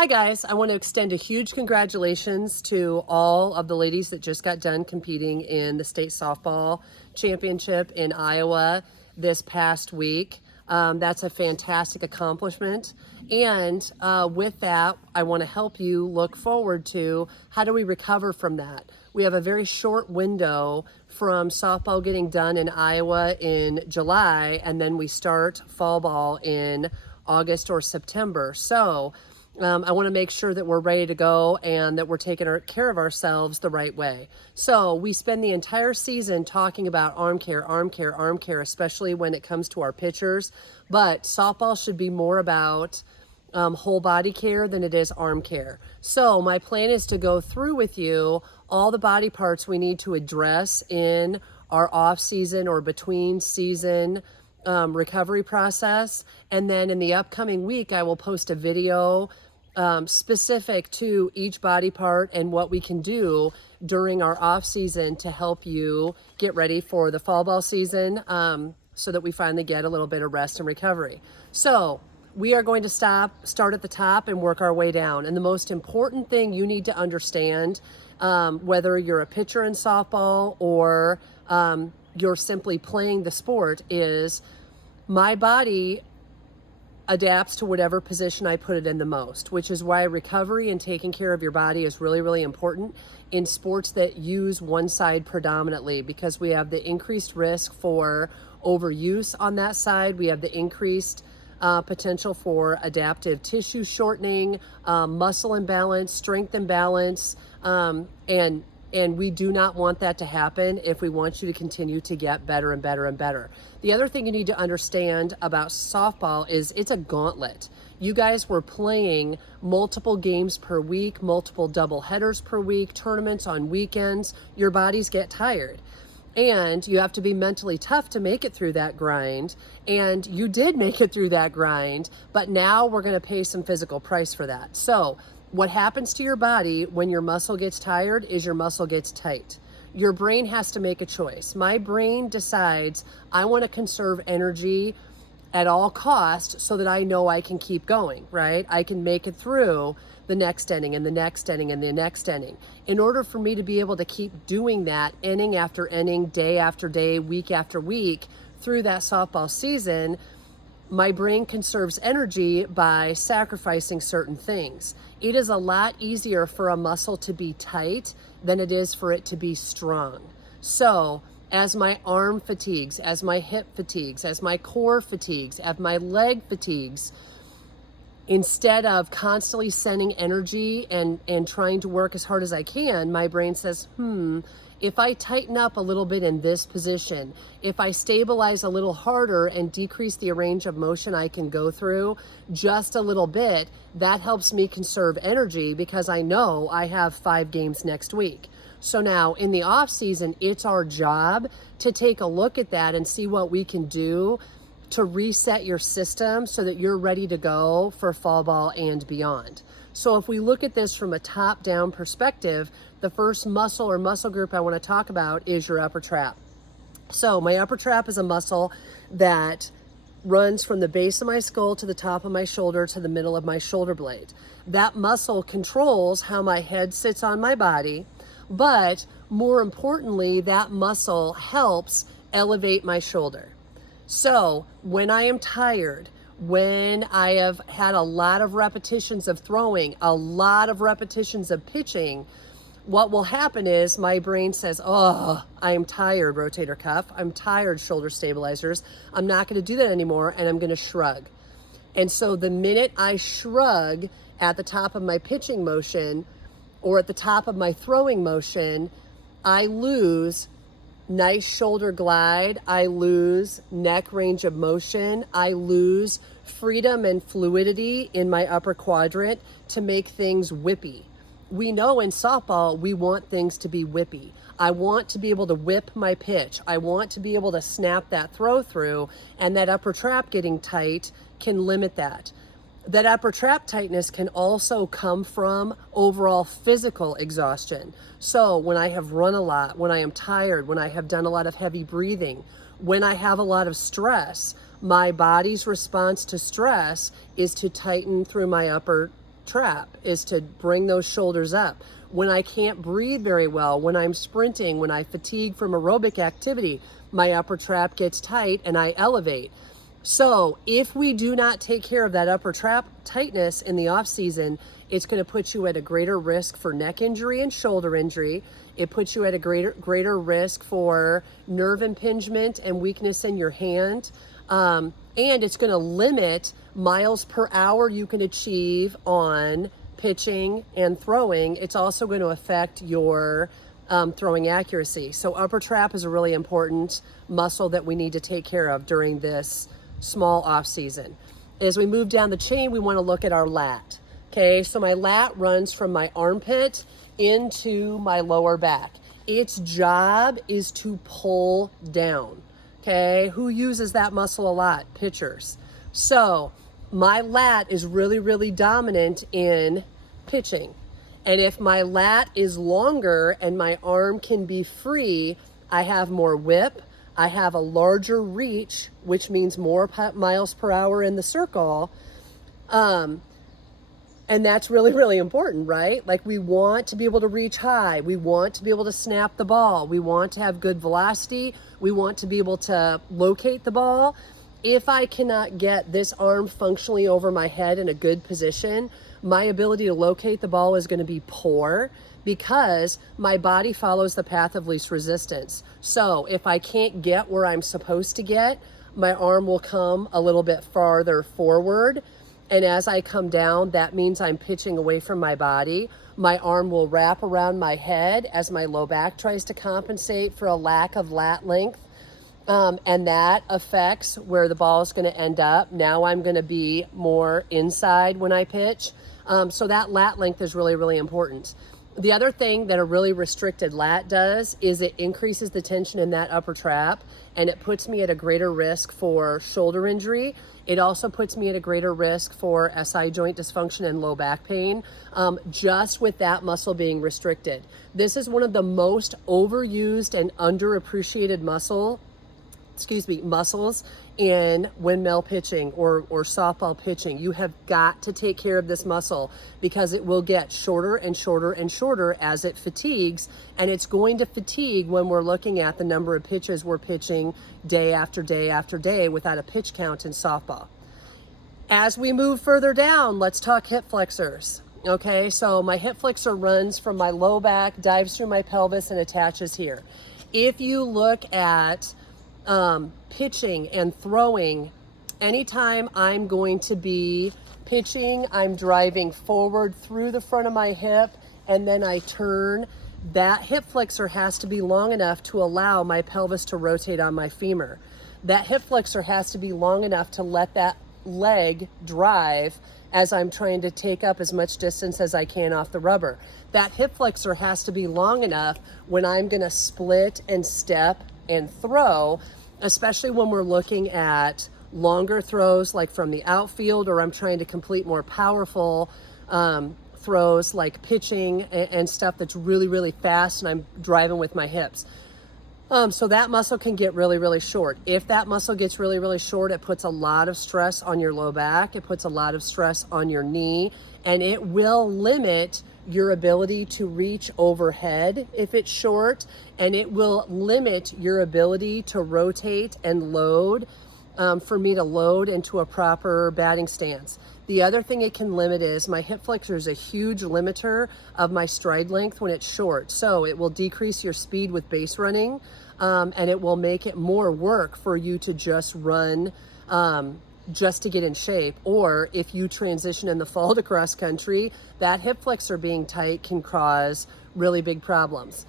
Hi guys, I want to extend a huge congratulations to all of the ladies that just got done competing in the state softball championship in Iowa this past week. That's a fantastic accomplishment. And with that, I want to help you look forward to how do we recover from that. We have a very short window from softball getting done in Iowa in July, and then we start fall ball in August or September. So I want to make sure that we're ready to go and that we're taking care of ourselves the right way. So we spend the entire season talking about arm care, arm care, arm care, especially when it comes to our pitchers. But softball should be more about whole body care than it is arm care. So my plan is to go through with you all the body parts we need to address in our off season or between season recovery process. And then in the upcoming week, I will post a video specific to each body part and what we can do during our off season to help you get ready for the fall ball season, so that we finally get a little bit of rest and recovery. So we are going to start at the top and work our way down. And the most important thing you need to understand, whether you're a pitcher in softball or you're simply playing the sport, is my body adapts to whatever position I put it in the most, which is why recovery and taking care of your body is really, really important in sports that use one side predominantly, because we have the increased risk for overuse on that side. We have the increased potential for adaptive tissue shortening, muscle imbalance, strength imbalance, and we do not want that to happen if we want you to continue to get better and better and better. The other thing you need to understand about softball is it's a gauntlet. You guys were playing multiple games per week, multiple double headers per week, tournaments on weekends. Your bodies get tired. And you have to be mentally tough to make it through that grind. And you did make it through that grind, but now we're going to pay some physical price for that. So what happens to your body when your muscle gets tired is your muscle gets tight. Your brain has to make a choice. My brain decides I want to conserve energy at all costs so that I know I can keep going, right? I can make it through the next inning and the next inning and the next inning. In order for me to be able to keep doing that inning after inning, day after day, week after week through that softball season, my brain conserves energy by sacrificing certain things. It is a lot easier for a muscle to be tight than it is for it to be strong. So as my arm fatigues, as my hip fatigues, as my core fatigues, as my leg fatigues, instead of constantly sending energy and trying to work as hard as I can, my brain says, if I tighten up a little bit in this position, if I stabilize a little harder and decrease the range of motion I can go through just a little bit, that helps me conserve energy because I know I have 5 games next week. So now in the off season, it's our job to take a look at that and see what we can do to reset your system so that you're ready to go for fall ball and beyond. So if we look at this from a top-down perspective, the first muscle or muscle group I want to talk about is your upper trap. So my upper trap is a muscle that runs from the base of my skull to the top of my shoulder to the middle of my shoulder blade. That muscle controls how my head sits on my body, but more importantly, that muscle helps elevate my shoulder. So when I am tired, when I have had a lot of repetitions of throwing, a lot of repetitions of pitching, what will happen is my brain says, oh, I am tired, rotator cuff. I'm tired, shoulder stabilizers. I'm not going to do that anymore, and I'm going to shrug. And so the minute I shrug at the top of my pitching motion or at the top of my throwing motion, I lose nice shoulder glide, I lose neck range of motion, I lose freedom and fluidity in my upper quadrant to make things whippy. We know in softball, we want things to be whippy. I want to be able to whip my pitch. I want to be able to snap that throw through, and that upper trap getting tight can limit that. That upper trap tightness can also come from overall physical exhaustion. So when I have run a lot, when I am tired, when I have done a lot of heavy breathing, when I have a lot of stress, my body's response to stress is to tighten through my upper trap, is to bring those shoulders up. When I can't breathe very well, when I'm sprinting, when I fatigue from aerobic activity, my upper trap gets tight and I elevate. So if we do not take care of that upper trap tightness in the off season, it's going to put you at a greater risk for neck injury and shoulder injury. It puts you at a greater risk for nerve impingement and weakness in your hand. And it's going to limit miles per hour you can achieve on pitching and throwing. It's also going to affect your throwing accuracy. So upper trap is a really important muscle that we need to take care of during this small off season. As we move down the chain, we want to look at our lat. Okay, so my lat runs from my armpit into my lower back. Its job is to pull down. Okay, who uses that muscle a lot? Pitchers. So my lat is really dominant in pitching. And if my lat is longer and my arm can be free, I have more whip, I have a larger reach, which means more miles per hour in the circle. And that's really important, right? Like, we want to be able to reach high. We want to be able to snap the ball. We want to have good velocity. We want to be able to locate the ball. If I cannot get this arm functionally over my head in a good position, my ability to locate the ball is going to be poor, because my body follows the path of least resistance. So if I can't get where I'm supposed to get, my arm will come a little bit farther forward. And as I come down, that means I'm pitching away from my body. My arm will wrap around my head as my low back tries to compensate for a lack of lat length. And that affects where the ball is going to end up. Now I'm going to be more inside when I pitch. So that lat length is really important. The other thing that a really restricted lat does is it increases the tension in that upper trap, and it puts me at a greater risk for shoulder injury. It also puts me at a greater risk for SI joint dysfunction and low back pain, just with that muscle being restricted. This is one of the most overused and underappreciated muscles in windmill pitching or softball pitching. You have got to take care of this muscle, because it will get shorter and shorter as it fatigues, and it's going to fatigue when we're looking at the number of pitches we're pitching day after day after day without a pitch count in softball. As we move further down, let's talk hip flexors. Okay, so my hip flexor runs from my low back, dives through my pelvis, and attaches here. If you look at pitching and throwing, anytime I'm going to be pitching, I'm driving forward through the front of my hip, and then I turn. That hip flexor has to be long enough to allow my pelvis to rotate on my femur. That hip flexor has to be long enough to let that leg drive as I'm trying to take up as much distance as I can off the rubber. That hip flexor has to be long enough when I'm going to split and step and throw, especially when we're looking at longer throws like from the outfield, or I'm trying to complete more powerful throws like pitching and stuff that's really fast, and I'm driving with my hips. So that muscle can get really short. If that muscle gets really short, it puts a lot of stress on your low back. It puts a lot of stress on your knee, and it will limit your ability to reach overhead if it's short, and it will limit your ability to rotate and load, for me to load into a proper batting stance. The other thing it can limit is my hip flexor is a huge limiter of my stride length when it's short. So it will decrease your speed with base running, and it will make it more work for you to just run just to get in shape. Or if you transition in the fall to cross country, that hip flexor being tight can cause really big problems.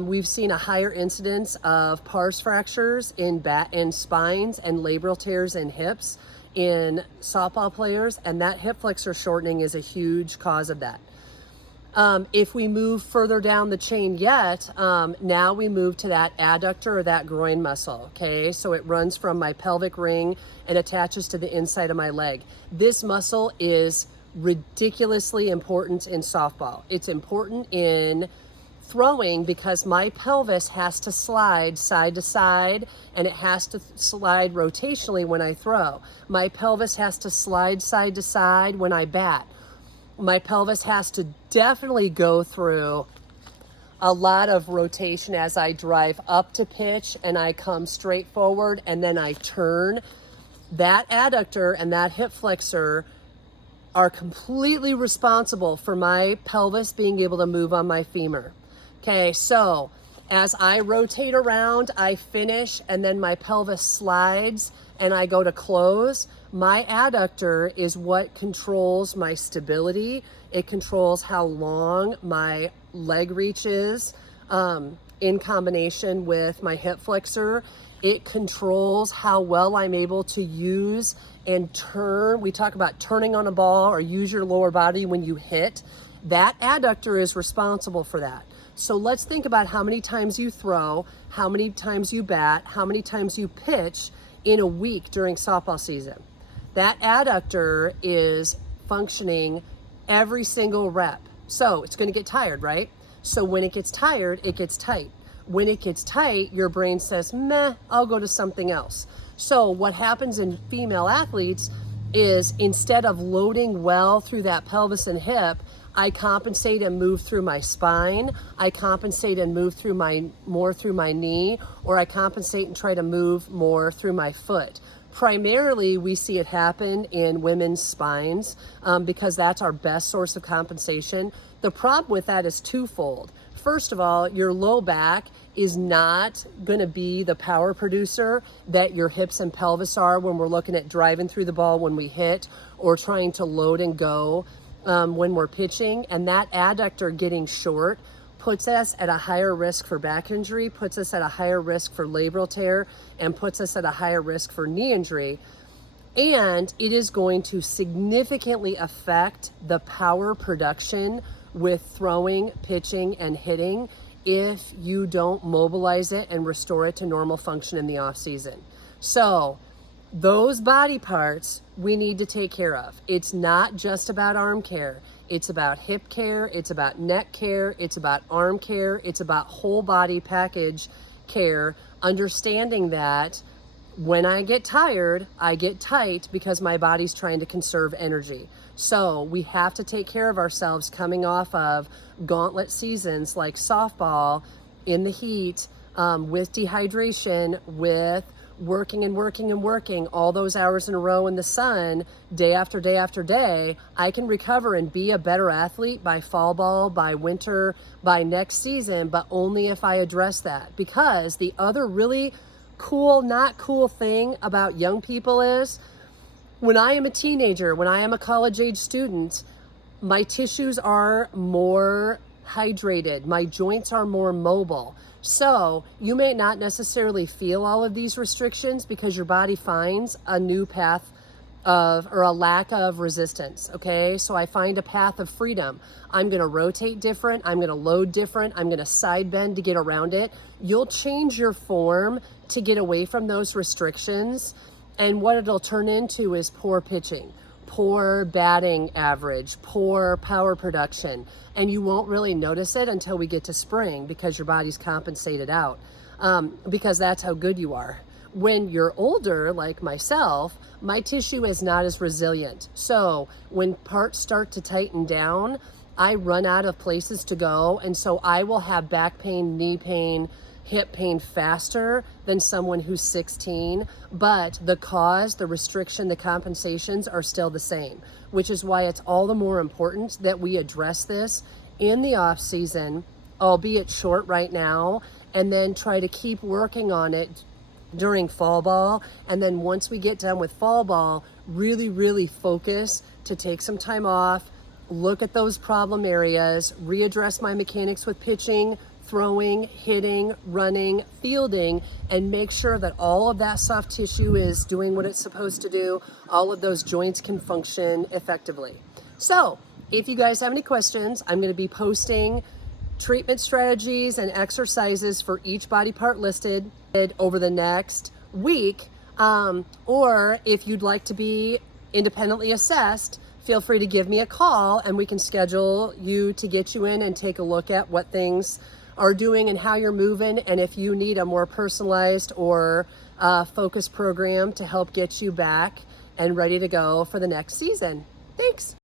We've seen a higher incidence of pars fractures in spines and labral tears in hips in softball players, and that hip flexor shortening is a huge cause of that. If we move further down the chain yet, now we move to that adductor or that groin muscle, okay? So it runs from my pelvic ring and attaches to the inside of my leg. This muscle is ridiculously important in softball. It's important in throwing because my pelvis has to slide side to side, and it has to slide rotationally when I throw. My pelvis has to slide side to side when I bat. My pelvis has to definitely go through a lot of rotation as I drive up to pitch and I come straight forward and then I turn. That adductor and that hip flexor are completely responsible for my pelvis being able to move on my femur. Okay, so as I rotate around, I finish, and then my pelvis slides and I go to close. My adductor is what controls my stability. It controls how long my leg reaches in combination with my hip flexor. It controls how well I'm able to use and turn. We talk about turning on a ball or use your lower body when you hit. That adductor is responsible for that. So let's think about how many times you throw, how many times you bat, how many times you pitch in a week during softball season. That adductor is functioning every single rep. So it's going to get tired, right? So when it gets tired, it gets tight. When it gets tight, your brain says, meh, I'll go to something else. So what happens in female athletes is instead of loading well through that pelvis and hip, I compensate and move through my spine. I compensate and move through more through my knee, or I compensate and try to move more through my foot. Primarily, we see it happen in women's spines because that's our best source of compensation. The problem with that is twofold. First of all, your low back is not going to be the power producer that your hips and pelvis are when we're looking at driving through the ball when we hit or trying to load and go when we're pitching. And that adductor getting short puts us at a higher risk for back injury, puts us at a higher risk for labral tear, and puts us at a higher risk for knee injury. And it is going to significantly affect the power production with throwing, pitching, and hitting if you don't mobilize it and restore it to normal function in the off season. So those body parts we need to take care of. It's not just about arm care. It's about hip care. It's about neck care. It's about arm care. It's about whole body package care, understanding that when I get tired, I get tight because my body's trying to conserve energy. So we have to take care of ourselves coming off of gauntlet seasons like softball in the heat, with dehydration, with working and working and working all those hours in a row in the sun, day after day after day. I can recover and be a better athlete by fall ball, by winter, by next season, but only if I address that. Because the other really cool, not cool thing about young people is when I am a teenager, when I am a college age student, my tissues are more hydrated, my joints are more mobile. So you may not necessarily feel all of these restrictions because your body finds a new path of, or a lack of resistance. Okay, so I find a path of freedom. I'm going to rotate different. I'm going to load different. I'm going to side bend to get around it. You'll change your form to get away from those restrictions. And what it'll turn into is poor pitching, poor batting average, poor power production. And you won't really notice it until we get to spring because your body's compensated out, because that's how good you are. When you're older, like myself, my tissue is not as resilient. So when parts start to tighten down, I run out of places to go. And so I will have back pain, knee pain, hip pain faster than someone who's 16, but the cause, the restriction, the compensations are still the same, which is why it's all the more important that we address this in the off season, albeit short right now, and then try to keep working on it during fall ball. And then once we get done with fall ball, really focus to take some time off, look at those problem areas, readdress my mechanics with pitching, throwing, hitting, running, fielding, and make sure that all of that soft tissue is doing what it's supposed to do. All of those joints can function effectively. So if you guys have any questions, I'm going to be posting treatment strategies and exercises for each body part listed over the next week. Or if you'd like to be independently assessed, feel free to give me a call and we can schedule you to get you in and take a look at what things are doing and how you're moving, and if you need a more personalized or focused program to help get you back and ready to go for the next season. Thanks.